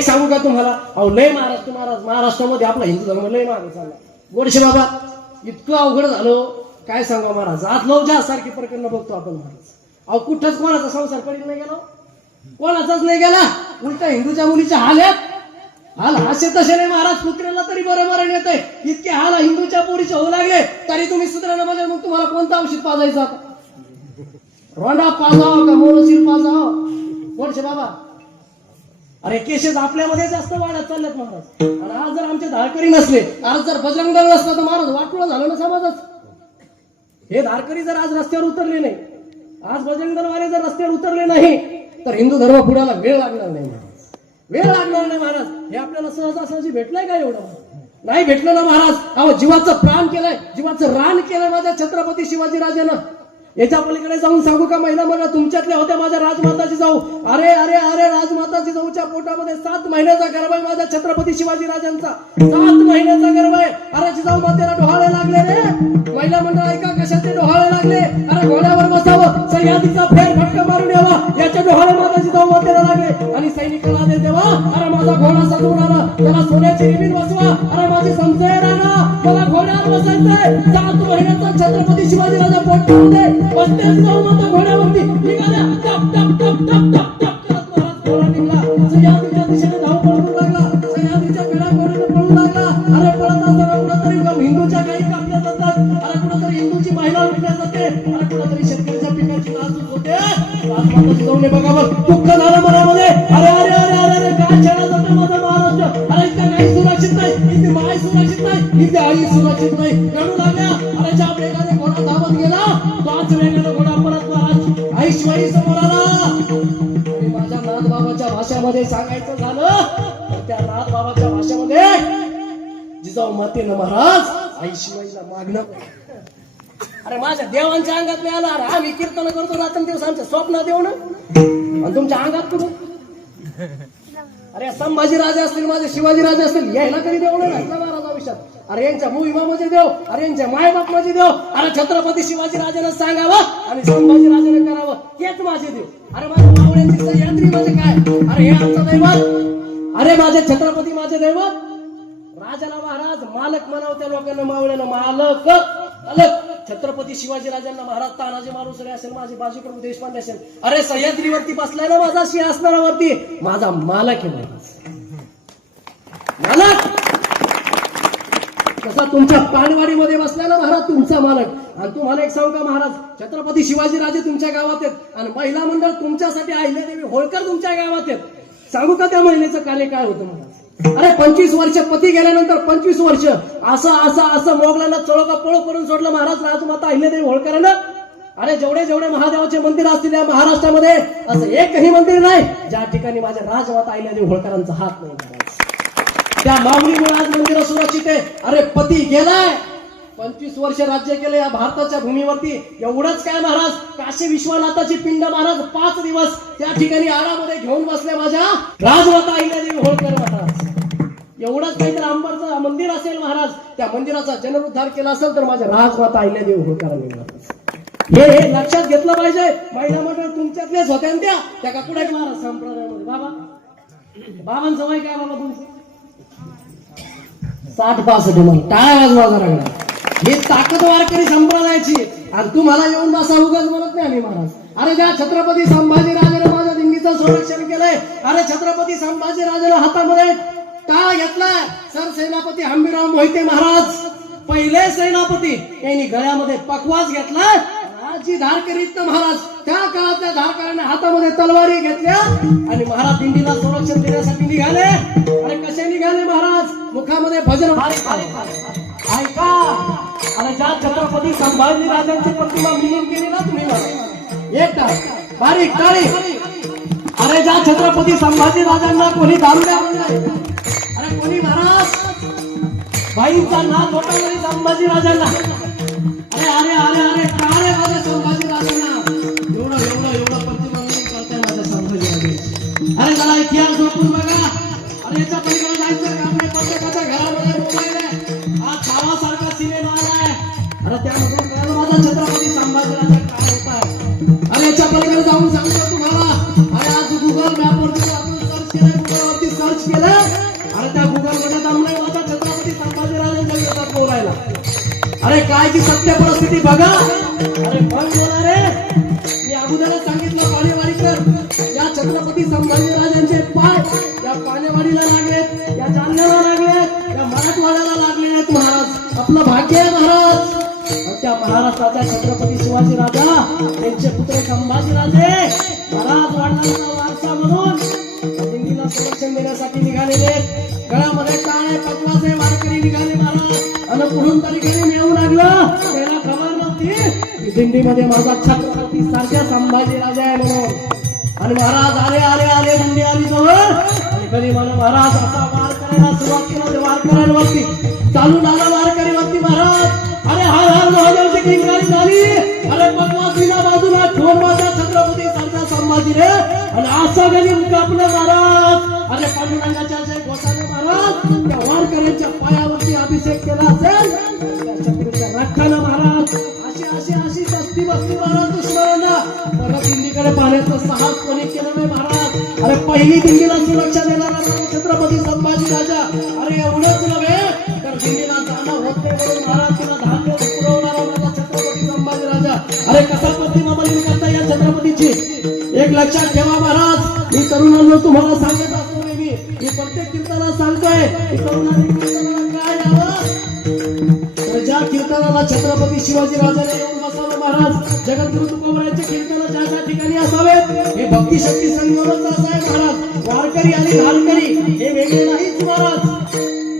एक सांगू का तुम्हाला, अहो लय महाराष्ट्रामध्ये आपला हिंदू धर्म लय मागे चालला. गोडशे बाबा इतकं अवघड झालं काय सांगा महाराज. आज लवजा सारखी प्रकरण बघतो आपण महाराज. अहो कुठंच कोणाचा संसार पडील नाही गेला, कोणाचाच नाही गेला. उलट हिंदूच्या मुलीच्या हाल आहेत. हाल असे तसे नाही महाराज. कुत्र्याला तरी बरोबर येते इतके हाल हिंदूच्या पोरीचे होऊ लागले तरी तुम्ही सुधारणा म्हणजे मग तुम्हाला कोणतं औषध पाजायचं आता? रोंडा पाजाव का मोरशीर पाजाव? गोडशे बाबा अरे केसेस आपल्यामध्ये जास्त वाढत चालल्यात महाराज. आणि आज जर आमचे धारकरी नसले, आज जर बजरंग दल नसलं तर महाराज वाटोळं झालं ना समाजच. हे धारकरी जर आज रस्त्यावर उतरले नाही, आज बजरंग दलवाले जर रस्त्यावर उतरले नाही तर हिंदू धर्म पुढायला वेळ लागणार नाही महाराज. वेळ लागणार नाही महाराज. हे आपल्याला सहजासहजी भेटलंय का? एवढं नाही भेटलं ना महाराज. अहो जीवाचं प्राण केलंय, जीवाचं रान केलंय माझ्या छत्रपती शिवाजीराजानं. याच्या पलीकडे जाऊन सांगू का, महिला मला तुमच्यातल्या होत्या माझ्या राजमाताची जाऊ. अरे अरे अरे राजमाताची जाऊच्या पोटामध्ये 7 महिन्याचा गर्भ आहे माझ्या छत्रपती शिवाजीराजांचा. 7 महिन्याचा गर्भ आहे. अरे जिजाऊ मातेला डोहाळे लागले रे. महिला मंडळ ऐका कशाचे डोहाळे लागले. अरे घोड्यावर बसावं, सह्याद्रीचा फेर फटका मारून यावा याचे डोहाळे माझ्या जिजाऊ मातेला लागले. आणि सैनिकाला दे देवा, अरे माझा घोडा सजवून आला, त्याला सोन्याची रिबीन बसवा. अरे माझी संशय राणा, मला घोड्यावर बसायचंय. 7 महिन्याचा छत्रपती शिवाजीराजा पोटामध्ये बसते जिजाऊ माता घोड्यावरती निघाल्या. टप टप टप टप टप टप करत महाराज घोडा निघाला. सह्याद्रीच्या दिशेने धाव पळू लागला. सह्याद्रीच्या गडाकडे पळू लागला. अरे पळत असताना कुठंतरी हिंदूच्या काही कापल्या जातात. अरे कुठंतरी हिंदूची महिला विकल्या जाते. अरे कुठंतरी शेतकऱ्याच्या पिकाची नासधूस होते. राजमाताची जाऊन बघावं दुःख झालं मनामध्ये. अरे अरे अरे अरे अरे काय छळा जातं माझा महाराष्ट्र. अरे इथं काही सुरक्षित नाही, इथे माय सुरक्षित नाही, इथे आई सुरक्षित नाही. रडू लागल्या. अरे ज्या वेगाने घोडा धावत गेला त्याच वेगाने घोडा परत महाराज ऐश्वरी समोर आला. आणि माझ्या नाथबाबाच्या भाषेमध्ये सांगायचं झालं तर त्या नाथबाबाच्या भाषेमध्ये जिजाऊ मातेनं महाराज ऐश्वरीला मागणं. अरे माझ्या देवांच्या अंगात नाही आला. अरे आम्ही कीर्तन करतो रात्रंदिवस आमच्या स्वप्नात येऊन आणि तुमच्या अंगात कुठून? अरे संभाजी राजे असतील, माझे शिवाजी राजे असतील, यायला कधी देव नाही घातला महाराज आयुष्यात. अरे यांच्या मुलीमा माझे देव, अरे यांच्या मायबाप माझे देव. अरे छत्रपती शिवाजी राजानं सांगावं आणि संभाजी राजाने करावं हेच माझे देव. अरे माझ्या मावळ्यांची सह्याद्री म्हणजे काय? अरे हे आमचं दैवत. अरे माझे छत्रपती माझे दैवत. राजाला महाराज मालक म्हणावं त्या लोकांना, मावळ्याला मालक अलग. छत्रपती शिवाजी राजांना महाराज तानाजी मालुसरे असेल, माझे बाजीप्रभू देशपांडे असेल. अरे सह्याद्रीवरती बसलाय ना माझा सिंहासनावरती, माझा मालक आहे महाराज. मालक कसा तुमच्या पानवाडीमध्ये बसलाय ना महाराज तुमचा मालक. आणि तुम्हाला एक सांगू का महाराज, छत्रपती शिवाजी राजे तुमच्या गावात आहेत आणि महिला मंडळ तुमच्यासाठी अहिल्यादेवी होळकर तुमच्या गावात आहेत. सांगू का त्या महिलेचं कार्य काय होतं महाराज. अरे 25 वर्ष पती गेल्यानंतर 25 वर्ष असं असं असं मोगलांना चळका पळू करून सोडलं महाराज राजमाता अहिल्यादेवी होळकरांना. अरे जेवढे जेवढे महादेवाचे मंदिर असतील या महाराष्ट्रामध्ये असं एकही मंदिर नाही ज्या ठिकाणी माझ्या राजमाता अहिल्यादेवी होळकरांचा हात नाही महाराज. त्या माऊलीमुळे आज मंदिर सुरक्षित आहे. अरे पती गेलाय, 25 वर्ष राज्य केले या भारताच्या भूमीवरती. एवढंच काय महाराज, काशी विश्वनाथाची पिंड महाराज 5 दिवस त्या ठिकाणी आरामध्ये घेऊन बसले माझ्या राजमाता अहिल्यादेवी होळकर महाराज. एवढंच नाही तर अंबरचं मंदिर असेल महाराज, त्या मंदिराचा जनरुद्धार केला असेल तर माझ्या राजमाता अहिल्यादेवी होळकरांनी महाराज. हे लक्षात घेतलं पाहिजे. महिला मंडळ तुमच्यातलेच होत्या ना त्या का कुठे महाराज संप्रदायामध्ये. बाबांचं वय काय बाबा तुमचं? 60-65 टाळ्या वाजवा जरा. ही ताकद वारकरी संप्रदायाची आणि तुम्हाला येऊन बसा उगाच म्हणत नाही आम्ही महाराज. अरे ज्या छत्रपती संभाजी राजाने माझ्या दिंडीचं संरक्षण केलंय, अरे छत्रपती संभाजी राजाने हातामध्ये टाळ घेतलाय. सरसेनापती हंबीरराव मोहिते महाराज पहिले सेनापती, यांनी गळ्यामध्ये पकवास घेतलाय. जी धारकरीत महाराज त्या काळातल्या धारकऱ्यांनी हातामध्ये तलवारी घेतल्या आणि महाराज दिंडीला संरक्षण देण्यासाठी निघाले. अरे कसे निघाले महाराज? मुखामध्ये भजन ऐका. आणि ज्या छत्रपती संभाजी राजांची प्रतिमा मिलन केली ना तुम्ही, एक बारीक टाळी. अरे ज्या छत्रपती संभाजी राजांना कोणी दारू द्या, अरे कोणी महाराज बाईंचा नाद होता नाही संभाजी राजांना. अरे अरे अरे अरे काय रे माझ्या संभाजी राजांना एवढं एवढं एवढं प्रतिमा करताय माझ्या संभाजी राजांची. अरे जरा इतिहास झोपून बघा. अरे याच्या पलीकडे जायचं का? आपल्या प्रत्येकाच्या घरामध्ये मोबाईल आहे. आज छावासारखा सिनेमा आलाय. अरे त्यामधून कळलं माझा छत्रपती संभाजी राजा काय होता. अरे याच्या पलीकडे जाऊन सांगतो तुम्हाला. अरे आज गुगल मॅपवरती आपण सर्च केलं, गुगलवरती सर्च केलं अरे काय ती सत्य परिस्थिती बघा. अरे पण बोला रे, मी अगोदर सांगितलं पाणेवाडीकर या छत्रपती संभाजीराजांचे पाय या पाणेवाडीला लागलेत, या जालन्याला लागलेत, या मराठवाड्याला लागलेले आहेत महाराज. आपलं भाग्य आहे महाराज. त्या महाराष्ट्राच्या छत्रपती शिवाजी राजा त्यांचे पुत्र संभाजीराजे महाराज वडिलांचा वारसा म्हणून दिल्लीला संरक्षण देण्यासाठी निघालेले. गळ्यामध्ये काळे पटवाचे वारकरी निघाले महाराज. आणि पुढून तरी घरी मिळवू लागलं. त्याला खबर नव्हती की दिंडीमध्ये माझा छत्रपती सारख्या संभाजी राजा आहे म्हणून. आणि महाराज आले आले आले दिंडी आली जवळ. आणि कधी मला महाराज असा वार करायला सुरुवात केला. वारकऱ्यांवरती चालून आला वारकरीवरती महाराज. अरे हर हर महादेवची किंकारी झाली. अरे पद्मासीना बाजूला ठोर माझा छत्रपती सारखा संभाजी रे. आणि असं गणित कापलं महाराज. अरे पांडुरंगाच्या जय घोषाने महाराज त्या वारकऱ्यांच्या पायावरती अभिषेक केला असेल त्या छत्रीच्या रक्षानं महाराज अशी अशी अशी सस्ती बसती महाराज दुश्मनांना. परत दिल्लीकडे पाहण्याचं साहस कोणी केलं नाही महाराज. अरे पहिली दिल्लीला सुरक्षा देणारा छत्रपती संभाजी राजा. अरे एवढंच नव्हे तर दिल्लीला जाणं होत नाही म्हणून महाराज तुला धान्य पुरवणारा माझा छत्रपती संभाजी राजा. अरे कसा प्रतिमा बदली करता या छत्रपतीची. एक लक्षात ठेवा महाराज. मी तरुणांना तुम्हाला सांगत असतो नेहमी. मी प्रत्येक कीर्तनाला सांगतोय की तरुणांनी कीर्तनाला काय यावं. तर ज्या कीर्तनाला छत्रपती शिवाजी राजाने येऊन बसावं महाराज. जगद्गुरु तुकोबारायांचे कीर्तन ज्या ज्या ठिकाणी असावेत हे भक्ती शक्ती संगमच असावे महाराज. वारकरी आणि भालकरी हे वेगळे नाहीच महाराज.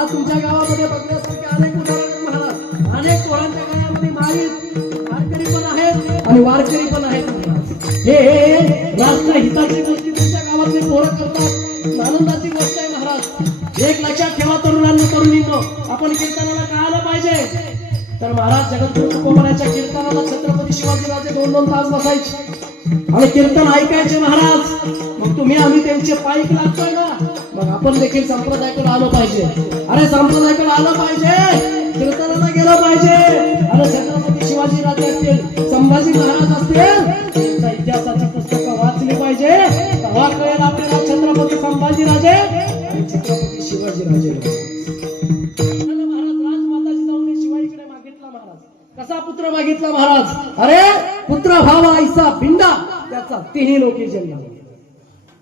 आज तुमच्या गावामध्ये बघण्यासारखे अनेक उदाहरण महाराज. अनेक पोरांच्या गावामध्ये वारकरी पण आहेत आणि वारकरी पण आहेत महाराज. हे राष्ट्रहिताची गोष्टी तुमच्या गावातले पोरं करतात. आनंदाची गोष्ट आहे महाराज. एक लक्षात ठेवा तरुणांनी तरुणींनो. आपण कीर्तनाला काय आलं पाहिजे तर महाराज जगद्गुरु तुकोबारायांच्या कीर्तनाला छत्रपती शिवाजीराजे 2-2 तास बसायचे आणि कीर्तन ऐकायचे महाराज. मग तुम्ही आम्ही त्यांचे पाईक लागतोय ना. मग आपण देखील संप्रदायाकडे आलो पाहिजे. अरे संप्रदायाकडे आलं पाहिजे. कीर्तनाला गेलं पाहिजे. अरे छत्रपती शिवाजी राजे असतील संभाजी महाराज असतील त्यांच्या इतिहासाची पुस्तकं वाचली पाहिजे. तेव्हा कळेल आपल्याला छत्रपती संभाजी राजे आणि छत्रपती शिवाजी राजे. कसा पुत्र मागितला महाराज. अरे पुत्र भावा ऐसा बिंडा त्याचा तिन्ही लोके जन्म.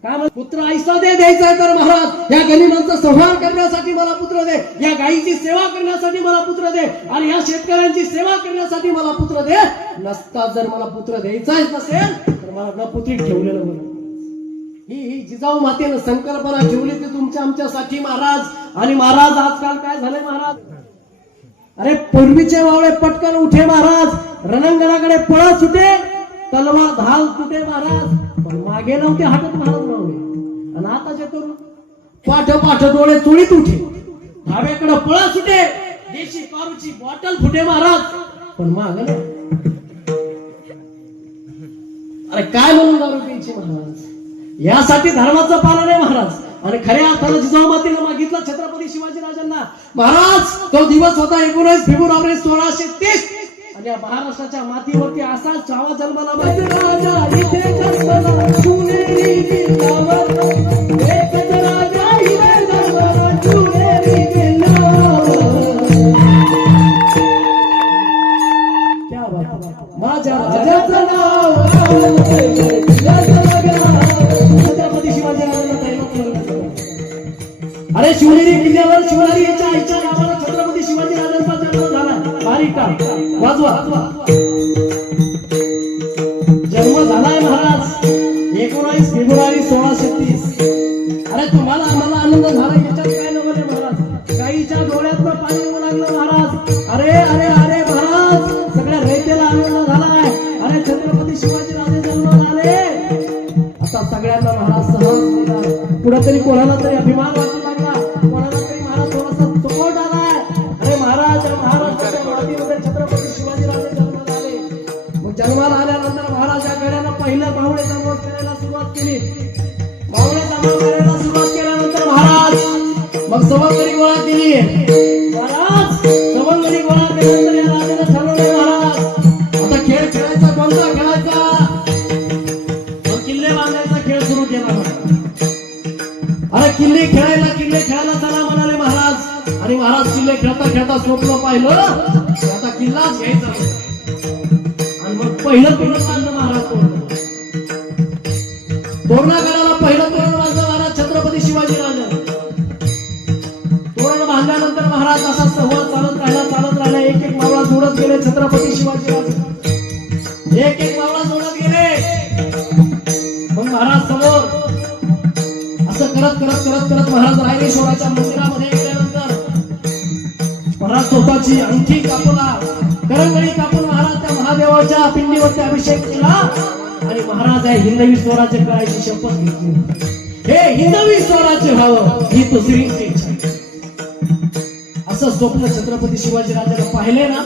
काय म्हणत पुत्र ऐसा दे द्यायचा तर महाराज या गनिमांचा संहार करण्यासाठी मला पुत्र दे. या गायीची सेवा करण्यासाठी मला पुत्र दे. आणि या शेतकऱ्यांची सेवा करण्यासाठी मला पुत्र दे. नसता जर मला पुत्र द्यायचाच नसेल तर मला न पुत्री ठेवलेलं बरं. ही जिजाऊ मातेनं संकल्पना ठेवली ती तुमच्या आमच्यासाठी महाराज. आणि महाराज आजकाल काय झालंय महाराज. अरे पूर्वीचे वावळे पटकन उठे महाराज. रणांगणाकडे पळा सुटे तलवार धाल तुटे महाराज. पण मागे नव्हते हटत महाराज वावळे. आणि आताचे तरुण पाठ पाठ डोळे चोळीत उठे धाब्याकडे पळा सुटे देशी पारूची बॉटल फुटे महाराज. पण माग अरे काय म्हणून दारू प्यायची महाराज. यासाठी धर्माचं पालन आहे महाराज. आणि खऱ्या अर्थानं जिजाऊ मातेनं मागितलं छत्रपती शिवाजी राजांना महाराज. तो दिवस होता 19 फेब्रुवारी 1630. आणि या महाराष्ट्राच्या मातीवरती असा छावा जन्माला राजा इथे जन्माला शिवनेरी किल्ल्यावर. एकच राजा इथे जन्माला शिवनेरी किल्ल्यावर. क्या बात. माझ्या राजाचं नाव छत्रपती शिवाजी राजांना. अरे शिवनेरी किल्ल्यावर शिवनेरी याच्या आईच्या नावाला छत्रपती शिवाजी राजांचा जन्म झाला. बारीक वाजवा. जन्म झालाय महाराज 19 फेब्रुवारी 1630. अरे तुम्हाला आम्हाला आनंद झाला याच्यात काय नव्हते महाराज. गाईच्या डोळ्यातनं पाणी येऊ लागलं महाराज. अरे अरे अरे महाराज सगळ्या रयतेला आनंद झालाय. अरे छत्रपती शिवाजी राजे जन्माला आले. आता सगळ्यांना महाराज सहज पुढे तरी कोणाला तरी अभिमान वाटू लागला. कोणाला तरी महाराज थोडासा चुकवट आलाय. अरे महाराज महाराष्ट्राच्या मातीमध्ये छत्रपती शिवाजी राजे जन्माला आले. मग जन्माला आल्यानंतर महाराज या गड्यानं पहिलं बावळे जमा करायला सुरुवात केली. बावळे जमा करायला सुरुवात केल्यानंतर महाराज मग सवंगडी गोळा केली. महाराज सवंगडी गोळा केल्यानंतर या राजानं ठरवलं महाराज आता खेळ खेळायचा. कोणता खेळायचा. किल्ले बांधायचा खेळ सुरू केला. अरे किल्ले खेळायला चला म्हणाले महाराज. आणि महाराज किल्ले खेळता खेळता स्वप्न पाहिलं आता किल्लाच घ्यायचा आणि मग पहिलं बांधलं महाराज तोरणागडाला पहिलं तोरण बांधलं महाराज छत्रपती शिवाजीराजे. तोरण बांधल्यानंतर महाराज असा संवाद चालत राहिला एक एक मावळा जोडत गेले छत्रपती शिवाजीराजे, एक एक मावळा जोडत गेले. मग महाराज समोर असं करत महाराज रायरेश्वराच्या मंदिरामध्ये गेल्यानंतर महाराज स्वतःची अंगठी कापला, करंगळी कापून महाराज त्या महादेवाच्या पिंडीवरती अभिषेक केला आणि महाराज आहे हिंदवी स्वराज्य करायची शपथ घेतली. हे हिंदवी स्वराज्य व्हावं ही दुसरीची इच्छा. असं स्वप्न छत्रपती शिवाजीराजाला पाहिले ना.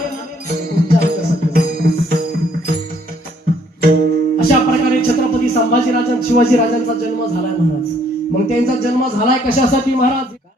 अशा प्रकारे छत्रपती संभाजीराजा शिवाजीराजांचा जन्म झालाय महाराज. मग त्यांचा जन्म झालाय कशासाठी महाराज?